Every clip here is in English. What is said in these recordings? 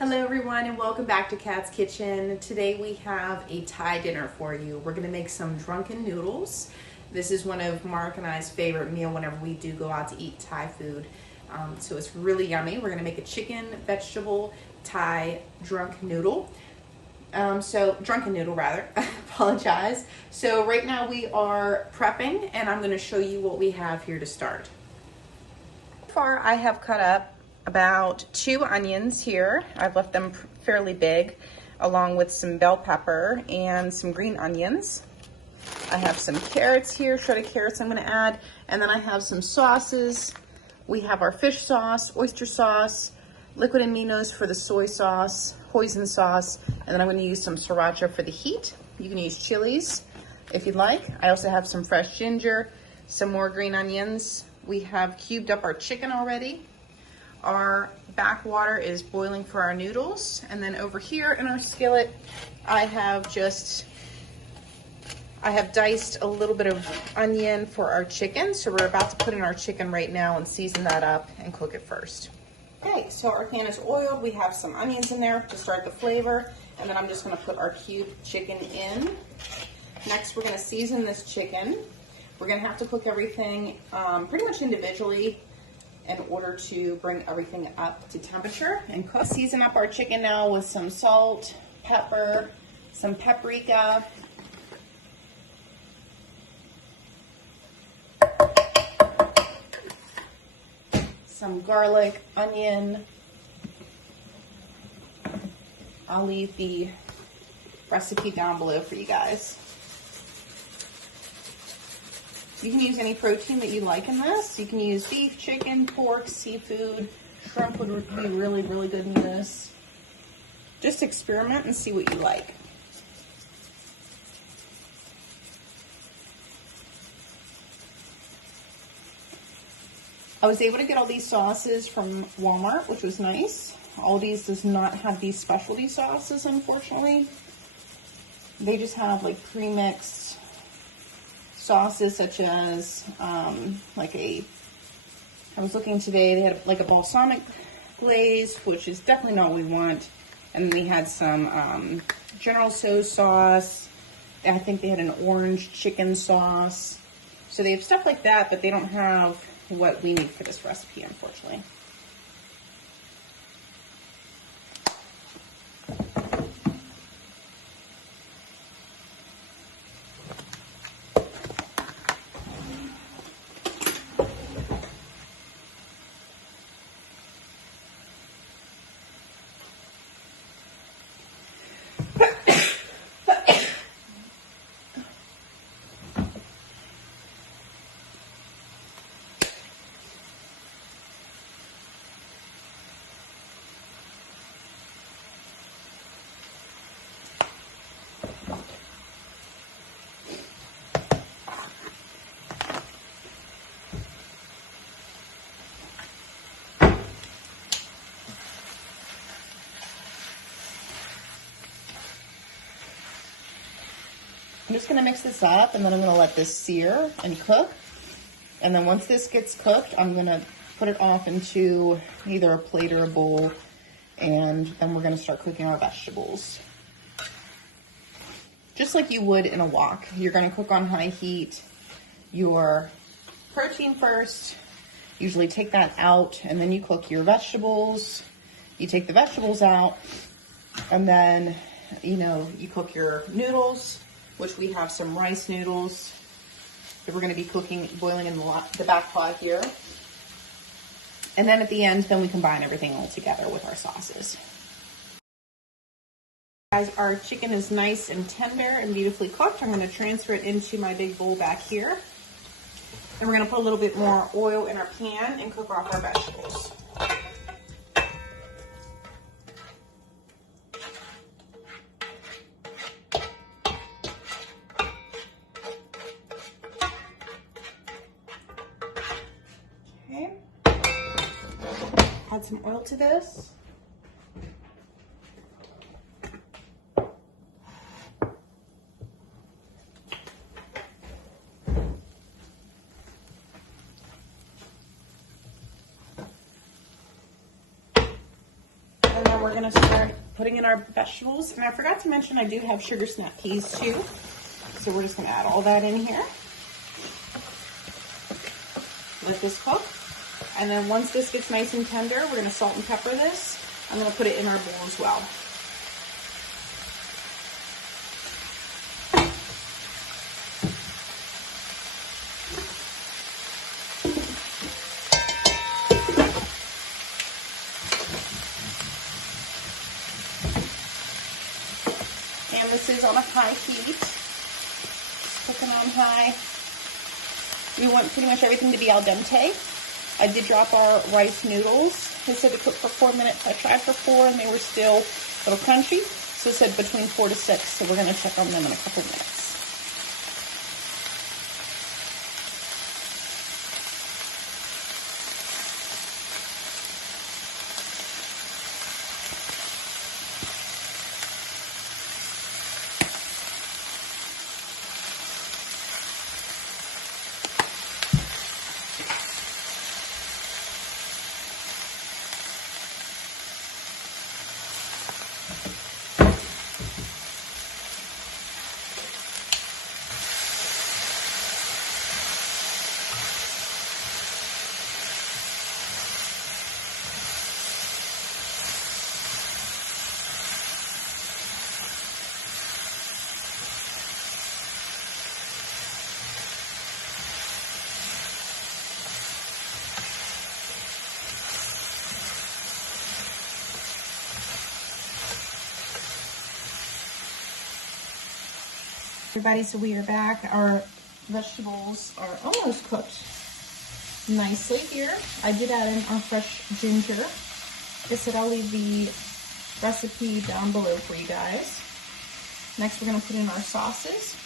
Hello everyone and welcome back to Kat's Kitchen. Today we have a Thai dinner for you. We're going to make some drunken noodles. This is one of Mark and I's favorite meal whenever we do go out to eat Thai food. So it's really yummy. We're going to make a chicken, vegetable, Thai drunk noodle. Drunken noodle rather, I apologize. So right now we are prepping and I'm going to show you what we have here to start. So far I have cut up about 2 onions here. I've left them fairly big, along with some bell pepper and some green onions. I have some carrots here, shredded carrots I'm going to add, and then I have some sauces. We have our fish sauce, oyster sauce, liquid aminos for the soy sauce, hoisin sauce, and then I'm going to use some sriracha for the heat. You can use chilies if you'd like. I also have some fresh ginger, some more green onions. We have cubed up our chicken already. Our backwater is boiling for our noodles, and then over here in our skillet I have diced a little bit of onion for our chicken. So we're about to put in our chicken right now and season that up and cook it first. Okay, so our pan is oiled. We have some onions in there to start the flavor, and then I'm just going to put our cubed chicken in. Next we're going to season this chicken. We're going to have to cook everything pretty much individually in order to bring everything up to temperature and cook. Season up our chicken now with some salt, pepper, some paprika, some garlic, onion. I'll leave the recipe down below for you guys. You can use any protein that you like in this. You can use beef, chicken, pork, seafood. Shrimp would be really, really good in this. Just experiment and see what you like. I was able to get all these sauces from Walmart, which was nice. Aldi's does not have these specialty sauces, unfortunately. They just have like pre-mixed sauces such as I was looking today, they had like a balsamic glaze, which is definitely not what we want. And then they had some General Tso's sauce. I think they had an orange chicken sauce. So they have stuff like that, but they don't have what we need for this recipe, unfortunately. I'm just gonna mix this up and then I'm gonna let this sear and cook. And then once this gets cooked, I'm gonna put it off into either a plate or a bowl, and then we're gonna start cooking our vegetables. Just like you would in a wok. You're gonna cook on high heat your protein first, usually take that out, and then you cook your vegetables. You take the vegetables out, and then, you cook your noodles, which we have some rice noodles that we're going to be boiling in the back pot here. And then at the end, then we combine everything all together with our sauces. Guys, our chicken is nice and tender and beautifully cooked. I'm going to transfer it into my big bowl back here. And we're going to put a little bit more oil in our pan and cook off our vegetables. Add some oil to this. And then we're gonna start putting in our vegetables. And I forgot to mention I do have sugar snap peas too. So we're just gonna add all that in here. Let this cook. And then once this gets nice and tender, we're gonna salt and pepper this. I'm gonna put it in our bowl as well. And this is on a high heat. Just cooking on high. We want pretty much everything to be al dente. I did drop our rice noodles. They said to cook for 4 minutes. I tried for 4 and they were still a little crunchy. So it said between 4 to 6. So we're gonna check on them in a couple minutes. Everybody, so we are back. Our vegetables are almost cooked nicely here. I did add in our fresh ginger. Like I said, I'll leave the recipe down below for you guys. Next, we're gonna put in our sauces.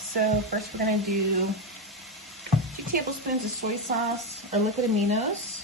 So first we're gonna do 2 tablespoons of soy sauce or liquid aminos.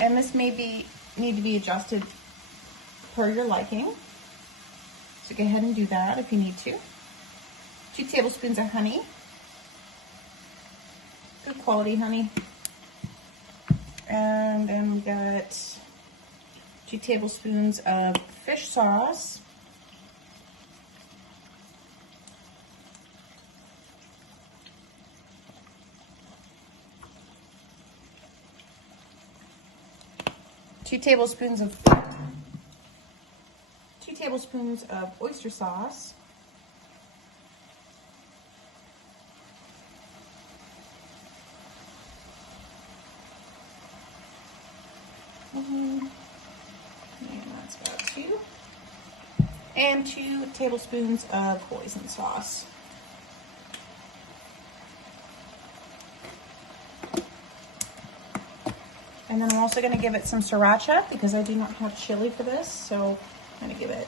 And this may need to be adjusted per your liking. So go ahead and do that if you need to. 2 tablespoons of honey. Good quality honey. And then we got 2 tablespoons of fish sauce. Two tablespoons of oyster sauce. And that's got 2. And 2 tablespoons of hoisin sauce. And then I'm also going to give it some sriracha because I do not have chili for this, so I'm going to give it,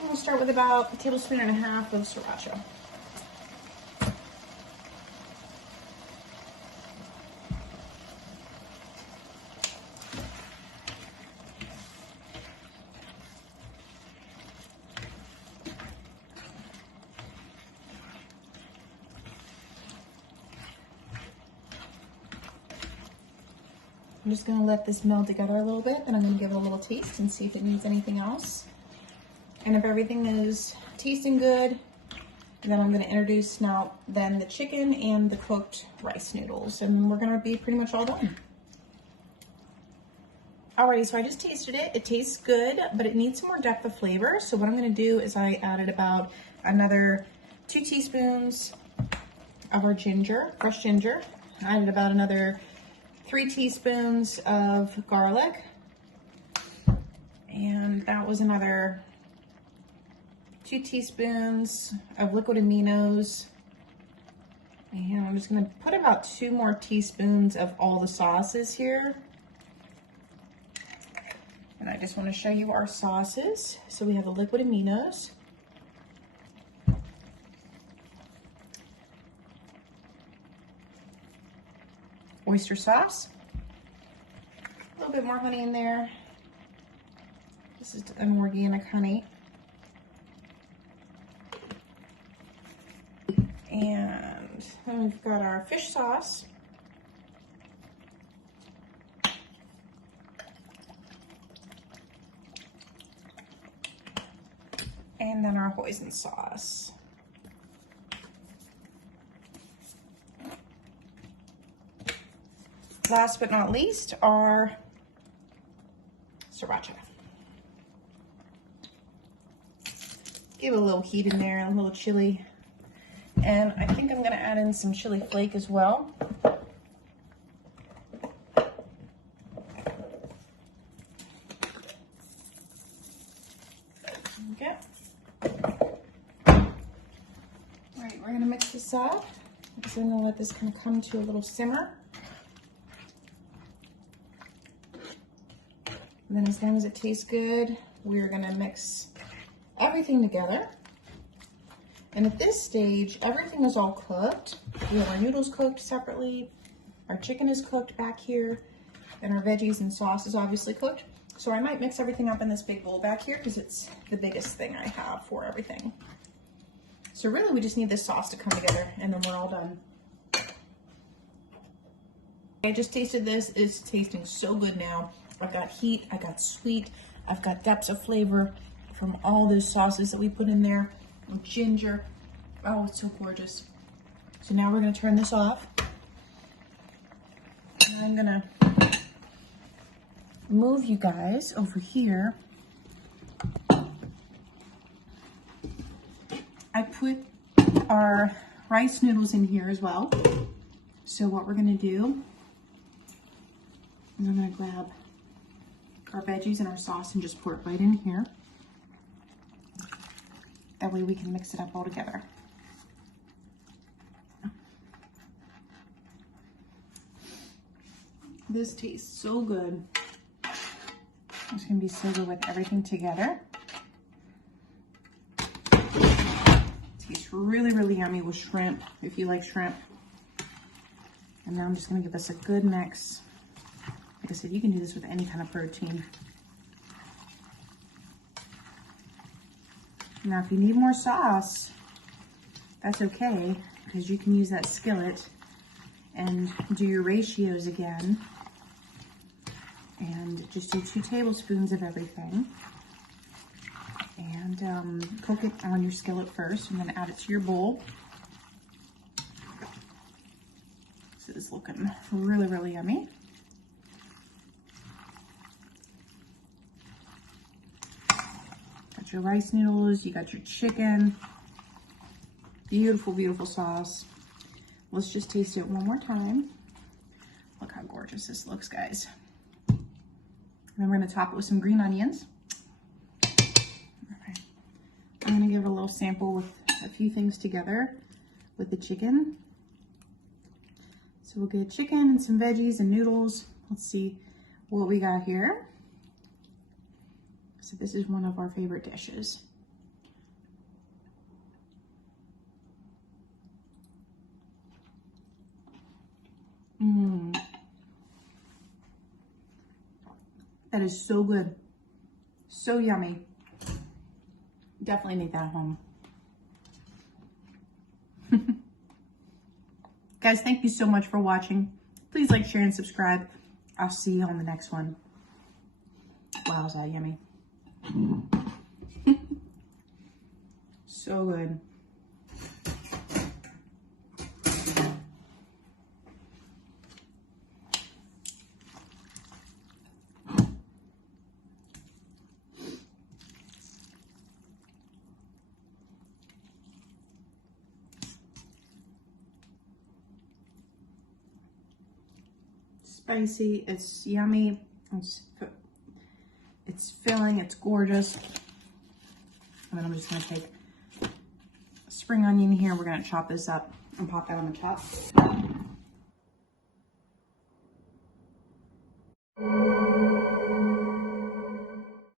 I'm going to start with about 1.5 tablespoons of sriracha. I'm just going to let this meld together a little bit, then I'm going to give it a little taste and see if it needs anything else. And if everything is tasting good, then I'm going to introduce now then the chicken and the cooked rice noodles, and we're going to be pretty much all done. Alrighty, so I just tasted it. It tastes good, but it needs some more depth of flavor. So what I'm going to do is I added about another 2 teaspoons of our ginger, fresh ginger. I added about another 3 teaspoons of garlic, and that was another 2 teaspoons of liquid aminos, and I'm just going to put about 2 more teaspoons of all the sauces here. And I just want to show you our sauces. So we have the liquid aminos, oyster sauce, a little bit more honey in there. This is an organic honey. And And we've got our fish sauce. And then our hoisin sauce. Last but not least, our sriracha. Give it a little heat in there, a little chili. And I think I'm gonna add in some chili flake as well. Okay. All right, we're gonna mix this up. So I'm gonna let this kind of come to a little simmer. And then as long as it tastes good, we're gonna mix everything together. And at this stage, everything is all cooked. We have our noodles cooked separately, our chicken is cooked back here, and our veggies and sauce is obviously cooked. So I might mix everything up in this big bowl back here because it's the biggest thing I have for everything. So really we just need this sauce to come together and then we're all done. I just tasted this, it's tasting so good now. I've got heat, I got sweet, I've got depths of flavor from all those sauces that we put in there. And ginger, oh, it's so gorgeous. So now we're gonna turn this off. And I'm gonna move you guys over here. I put our rice noodles in here as well. So what we're gonna do is I'm gonna grab our veggies and our sauce and just pour it right in here. That way we can mix it up all together. This tastes so good. It's gonna be so good with everything together. Tastes really, really yummy with shrimp, if you like shrimp. And now I'm just gonna give this a good mix. Like I said, you can do this with any kind of protein. Now, if you need more sauce, that's okay, because you can use that skillet and do your ratios again. And just do 2 tablespoons of everything. And cook it on your skillet first, and then add it to your bowl. This is looking really, really yummy. Got your rice noodles, you got your chicken. Beautiful, beautiful sauce. Let's just taste it one more time. Look how gorgeous this looks, guys. And then we're gonna top it with some green onions. Okay. I'm gonna give it a little sample with a few things together with the chicken. So we'll get chicken and some veggies and noodles. Let's see what we got here. So this is one of our favorite dishes. That is so good. So yummy. Definitely make that at home. Guys, thank you so much for watching. Please like, share, and subscribe. I'll see you on the next one. Wow, is that yummy. So good. Spicy, it's yummy, it's filling, it's gorgeous. And then I'm just gonna take a spring onion here. We're gonna chop this up and pop that on the top.